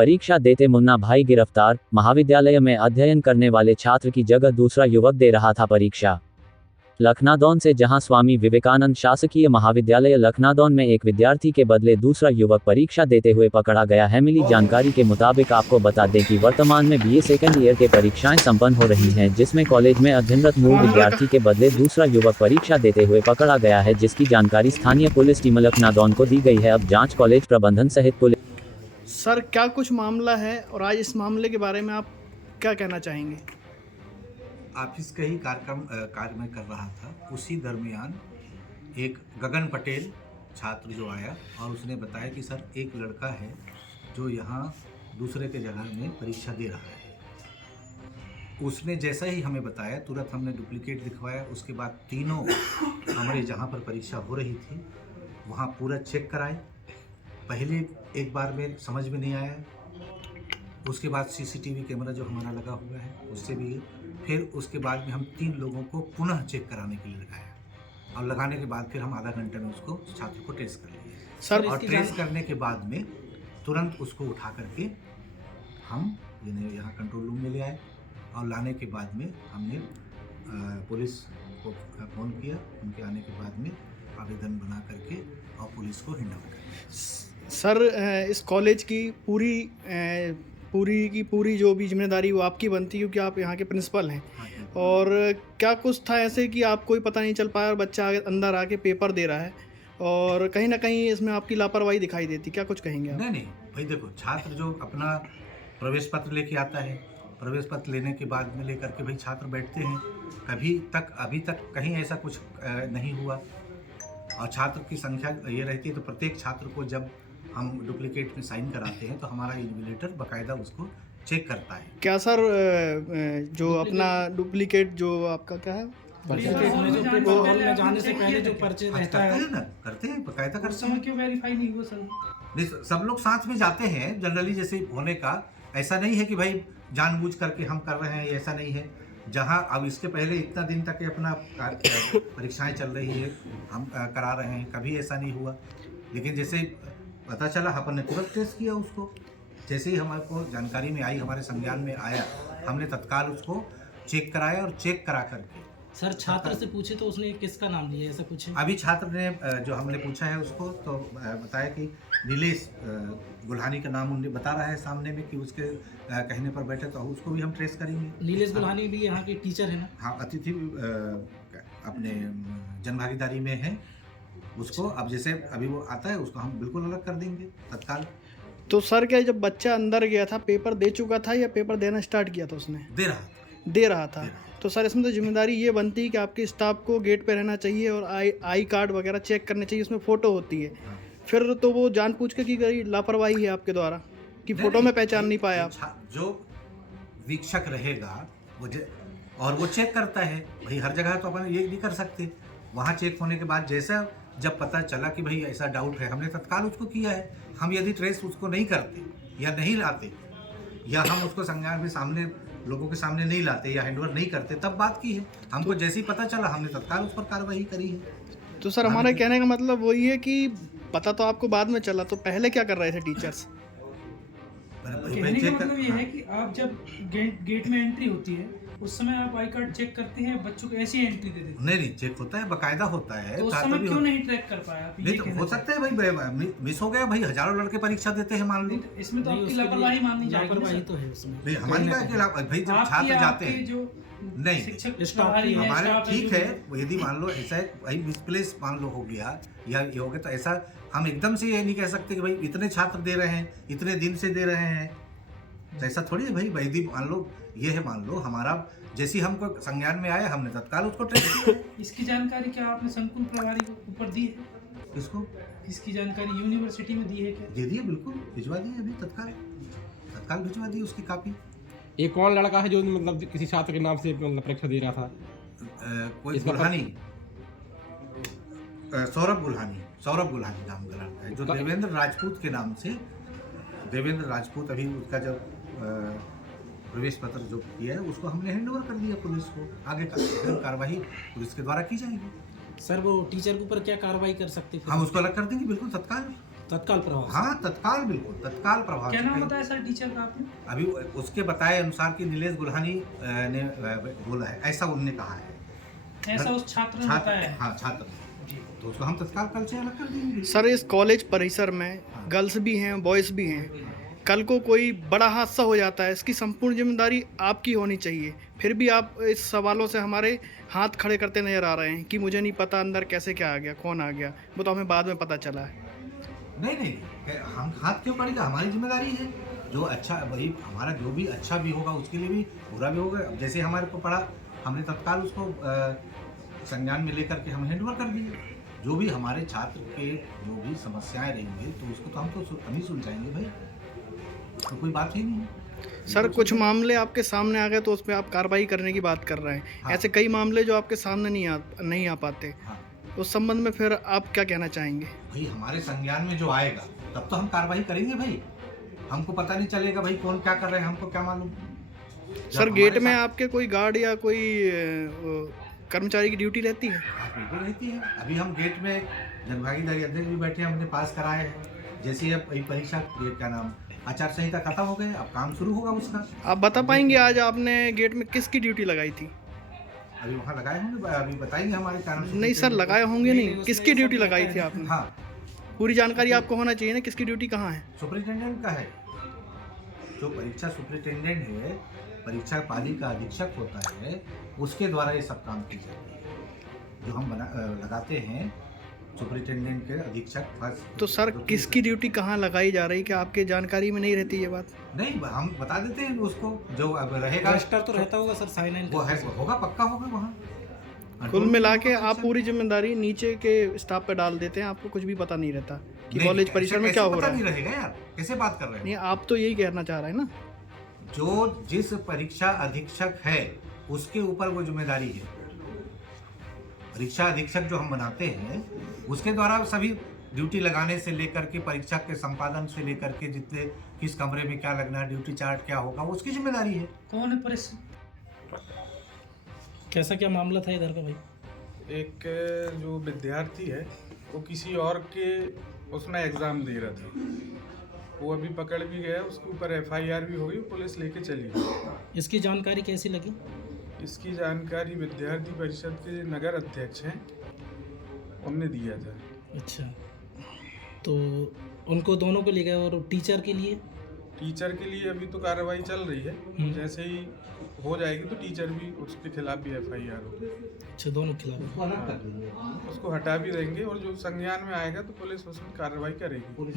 परीक्षा देते मुन्ना भाई गिरफ्तार। महाविद्यालय में अध्ययन करने वाले छात्र की जगह दूसरा युवक दे रहा था परीक्षा। लखनादौन से जहां स्वामी विवेकानंद शासकीय महाविद्यालय लखनादौन में एक विद्यार्थी के बदले दूसरा युवक परीक्षा देते हुए पकड़ा गया है। मिली जानकारी के मुताबिक आपको बता दें कि वर्तमान में बीए सेकेंड ईयर के परीक्षाएं संपन्न हो रही हैं, जिसमें कॉलेज में अध्ययनरत मूल विद्यार्थी के बदले दूसरा युवक परीक्षा देते हुए पकड़ा गया है, जिसकी जानकारी स्थानीय पुलिस टीम लखनादौन को दी गई है। अब जाँच कॉलेज प्रबंधन सहित पुलिस। सर, क्या कुछ मामला है और आज इस मामले के बारे में आप क्या कहना चाहेंगे? ऑफिस का ही कार्य में कर रहा था, उसी दरमियान एक गगन पटेल छात्र जो आया और उसने बताया कि सर एक लड़का है जो यहाँ दूसरे के जगह में परीक्षा दे रहा है। उसने जैसा ही हमें बताया तुरंत हमने डुप्लीकेट दिखवाया। उसके बाद तीनों हमारे जहाँ पर परीक्षा हो रही थी वहाँ पूरा चेक कराए। पहले एक बार में समझ में नहीं आया, उसके बाद सीसीटीवी कैमरा जो हमारा लगा हुआ है उससे भी, फिर उसके बाद में हम 3 लोगों को पुनः चेक कराने के लिए लगाया और लगाने के बाद फिर हम आधा घंटे में उसको छात्र को टेस्ट कर लिए सर, और टेस्ट करने के बाद में तुरंत उसको उठा करके हम यहाँ कंट्रोल रूम में ले आए और लाने के बाद में हमने पुलिस को फ़ोन किया। उनके आने के बाद में आवेदन बना करके और पुलिस को हैंड ओवर किया। सर, इस कॉलेज की पूरी जो भी जिम्मेदारी वो आपकी बनती है, क्योंकि आप यहाँ के प्रिंसिपल हैं। और क्या कुछ था ऐसे कि आपको ही पता नहीं चल पाया और बच्चा अंदर आके पेपर दे रहा है और कहीं ना कहीं इसमें आपकी लापरवाही दिखाई देती, क्या कुछ कहेंगे आप? नहीं भाई, देखो छात्र जो अपना प्रवेश पत्र लेके आता है, प्रवेश पत्र लेने के बाद में लेकर के भाई छात्र बैठते हैं। अभी तक कहीं ऐसा कुछ नहीं हुआ और छात्र की संख्या ये रहती है, तो प्रत्येक छात्र को जब हम डुप्लीकेट में साइन कराते हैं तो हमारा इन्विजिलेटर बाकायदा उसको चेक करता है। क्या सर, जो अपना डुप्लीकेट जो आपका क्या है में जाने से पहले जो पर्चे रहता है ना, करते हैं बाकायदा करते समय हैं। क्यों वेरीफाई नहीं हुआ सर? नहीं, सब लोग साथ में जाते हैं जनरली, जैसे होने का ऐसा नहीं है कि भाई जानबूझ करके हम कर रहे हैं, ऐसा नहीं है। जहाँ अब इसके पहले इतना दिन तक अपना परीक्षाएं चल रही है, हम करा रहे हैं, कभी ऐसा नहीं हुआ। लेकिन जैसे पता चला अपन ने तुरंत टेस्ट किया उसको। जैसे ही हमारे को जानकारी में आई, हमारे संज्ञान में आया, हमने तत्काल उसको चेक कराया और चेक करा करके। सर, छात्र से पूछे तो उसने किसका नाम लिया, ऐसा कुछ है? अभी छात्र ने जो हमने पूछा है उसको तो बताया कि नीलेश गुल्हानी का नाम उन्हें बता रहा है सामने में कि उसके कहने पर बैठे, तो उसको भी हम ट्रेस करेंगे। नीलेश गुल्हानी भी यहाँ के टीचर है ना? हाँ, अतिथि अपने जनभागीदारी में है उसको। अब जैसे अभी वो आता है उसको हम बिल्कुल अलग कर देंगे तत्काल। तो सर, क्या जब बच्चा अंदर गया था पेपर दे चुका था या पेपर देना स्टार्ट किया था उसने? दे रहा था। तो सर, इसमें तो जिम्मेदारी ये बनती है कि आपके स्टाफ को गेट पे रहना चाहिए और आई कार्ड वगैरह चेक करने चाहिए, उसमें फ़ोटो होती है। हाँ। फिर तो वो जानबूझ के की गई लापरवाही है आपके द्वारा कि फ़ोटो में पहचान नहीं पाया आप। जो वीक्षक रहेगा और वो चेक करता है भाई, हर जगह तो अपन ये नहीं कर सकते। वहाँ चेक होने के बाद जैसा जब पता चला कि भाई ऐसा डाउट है, हमने तत्काल उसको किया है। हम यदि ट्रेस उसको नहीं करते या नहीं लाते या हम उसको संज्ञान में सामने लोगों के सामने नहीं लाते या हैंडओवर नहीं करते, तब बात की है। हमको जैसे ही पता चला हमने तत्काल उस पर कार्रवाई करी है। तो सर, हमारे कहने का मतलब वही है कि पता तो आपको बाद में चला, तो पहले क्या कर रहे थे टीचर्स? कहने का मतलब ये है कि आप जब गेट में एंट्री होती है उस समय आप आई कार्ड चेक करते हैं, बच्चों को ऐसी एंट्री दे देते हैं? नहीं, चेक होता है, बाकायदा होता है। तो उस समय क्यों नहीं ट्रैक कर पाया आप? नहीं, तो हो सकता है भाई मिस हो गया। भाई हज़ारों लड़के परीक्षा देते हैं, मान लो। इसमें तो आपकी लापरवाही माननी जाएगी। लापरवाही तो है उसमें। नहीं, हमारी क्या खिलाफ भाई, जब छात्र जाते हैं जो नहीं, शिक्षक हमारे ठीक है। यदि मान लो ऐसा भाई मिसप्लेस मान लो हो गया या ये हो गया, तो ऐसा हम एकदम से ये नहीं कह सकते कि भाई इतने छात्र दे रहे हैं, इतने दिन से दे रहे हैं, तो ऐसा थोड़ी है भाई। यदि मान लो ये है, मान लो हमारा जैसे हमको संज्ञान में आया हमने तत्काल उसको ट्रेस किया। इसकी जानकारी क्या आपने संकुल प्रभारी को ऊपर दी है? किसको? इसकी जानकारी यूनिवर्सिटी में दी है क्या? दे दिए, बिल्कुल भिजवा दिए, अभी तत्काल भिजवा दी उसकी कॉपी। एक कौन लड़का है जो मतलब किसी छात्र के नाम से मतलब परीक्षा दे रहा था? कोई गुल्हानी, सौरभ गुल्हानी नाम का लड़का है, जो देवेंद्र राजपूत के नाम से। देवेंद्र राजपूत अभी उसका जब प्रवेश पत्र जो किया है उसको हमने हैंडओवर कर दिया पुलिस को। आगे कार्रवाई पुलिस के द्वारा की जाएगी। सर, वो टीचर के ऊपर क्या कार्रवाई कर सकते हैं? हम उसको अलग कर देंगे बिल्कुल तत्काल। तत्काल प्रभाव हाँ तत्काल, बिल्कुल तत्काल प्रभाव क्या से नाम कहीं- बताया सर टीचर का आपने? अभी उसके बताए अनुसार कि नीलेश गुल्हानी ने बोला है, ऐसा उन्होंने कहा है। ऐसा उस छात्र ने छात्र, बताया है। हाँ छात्र जी। तो उसको हम तत्काल कल से अलग कर देंगे। सर इस कॉलेज परिसर में गर्ल्स भी हैं बॉयज़ भी हैं, कल को कोई बड़ा हादसा हो जाता है, इसकी संपूर्ण जिम्मेदारी आपकी होनी चाहिए। फिर भी आप इस सवालों से हमारे हाथ खड़े करते नज़र आ रहे हैं कि मुझे नहीं पता अंदर कैसे क्या आ गया, कौन आ गया, वो तो हमें बाद में पता चला है। नहीं, हम हाथ क्यों पड़ेगा, हमारी जिम्मेदारी है। जो अच्छा वही हमारा, जो भी अच्छा भी होगा उसके लिए भी बुरा भी होगा। अब जैसे हमारे को पड़ा, हमने तत्काल उसको संज्ञान में लेकर के हम हैंडओवर कर दिए। जो भी हमारे छात्र के जो भी समस्याएं रहेंगी तो उसको तो हम ही सुलझाएंगे भाई, तो कोई बात ही नहीं है। सर कुछ मामले आपके सामने आ गए तो उस पर आप कार्रवाई करने की बात कर रहे हैं। हाँ। ऐसे कई मामले जो आपके सामने नहीं आ पाते, हाँ उस संबंध में फिर आप क्या कहना चाहेंगे? भाई, हमारे संज्ञान में जो आएगा तब तो हम कार्रवाई करेंगे भाई। हमको पता नहीं चलेगा भाई कौन क्या कर रहे हैं, हमको क्या मालूम। जब सर गेट हमारे में साथ- आपके कोई गार्ड या कोई कर्मचारी की ड्यूटी रहती है? हाँ, बिल्कुल रहती है। अभी हम गेट में जनभागीदारी अध्यक्ष भी बैठे हैं, हमने पास कराए हैं। जैसे ही अब परीक्षा ये क्या नाम आचार संहिता खत्म हो गए, अब काम शुरू होगा उसका। आप बता पाएंगे आज आपने गेट में किसकी ड्यूटी लगाई थी? अभी वहाँ लगाए होंगे, अभी बताएंगे हमारे कारण। नहीं सर लगाए होंगे नहीं, किसकी ड्यूटी लगाई थी आपने? हाँ, पूरी जानकारी आपको होना चाहिए ना, किसकी ड्यूटी कहाँ है? सुपरिटेंडेंट का है। जो परीक्षा सुपरिटेंडेंट है, परीक्षा पाली का अधीक्षक होता है, उसके द्वारा ये सब काम की जाती है। जो हम लगाते हैं सुपरिटेंडेंट के अधीक्षक फर्स्ट। तो सर किसकी ड्यूटी कहाँ लगाई जा रही, क्या आपके जानकारी में नहीं रहती ये बात? नहीं, हम बता देते हैं उसको, जो अब रहेगा रजिस्टर तो रहता होगा सर, साइन इन वो है, होगा, पक्का होगा वहाँ। कुल मिला के आप पूरी जिम्मेदारी नीचे के स्टाफ पे डाल देते हैं, आपको कुछ भी पता नहीं रहता कि नहीं, कॉलेज परिसर में कैसे क्या हो पता रहा नहीं है। रहेगा यार, कैसे बात कर रहे नहीं हैं। आप तो यही कहना चाह रहे हैं ना। जो जिस परीक्षा अधीक्षक है उसके ऊपर वो जिम्मेदारी है। परीक्षा अधीक्षक जो हम बनाते हैं उसके द्वारा सभी ड्यूटी लगाने से लेकर के परीक्षा के संपादन से लेकर के जितने किस कमरे में क्या लगना है, ड्यूटी चार्ट क्या होगा, वो उसकी जिम्मेदारी है। कौन है कैसा क्या मामला था इधर का भाई? एक जो विद्यार्थी है वो किसी और के उसमें एग्ज़ाम दे रहा था, वो अभी पकड़ भी गया, उसके ऊपर FIR भी हो गई, पुलिस लेके चली गई। इसकी जानकारी कैसी लगी? इसकी जानकारी विद्यार्थी परिषद के नगर अध्यक्ष हैं, उनने दिया था। अच्छा, तो उनको दोनों को ले गए, और टीचर के लिए? टीचर के लिए अभी तो कार्रवाई चल रही है, जैसे ही हो जाएगी तो टीचर भी, उसके खिलाफ भी FIR होगी। अच्छा, दोनों के खिलाफ। उसको अलग कर देंगे। उसको हटा भी देंगे और जो संज्ञान में आएगा तो पुलिस उसमें कार्रवाई करेगी। पुलिस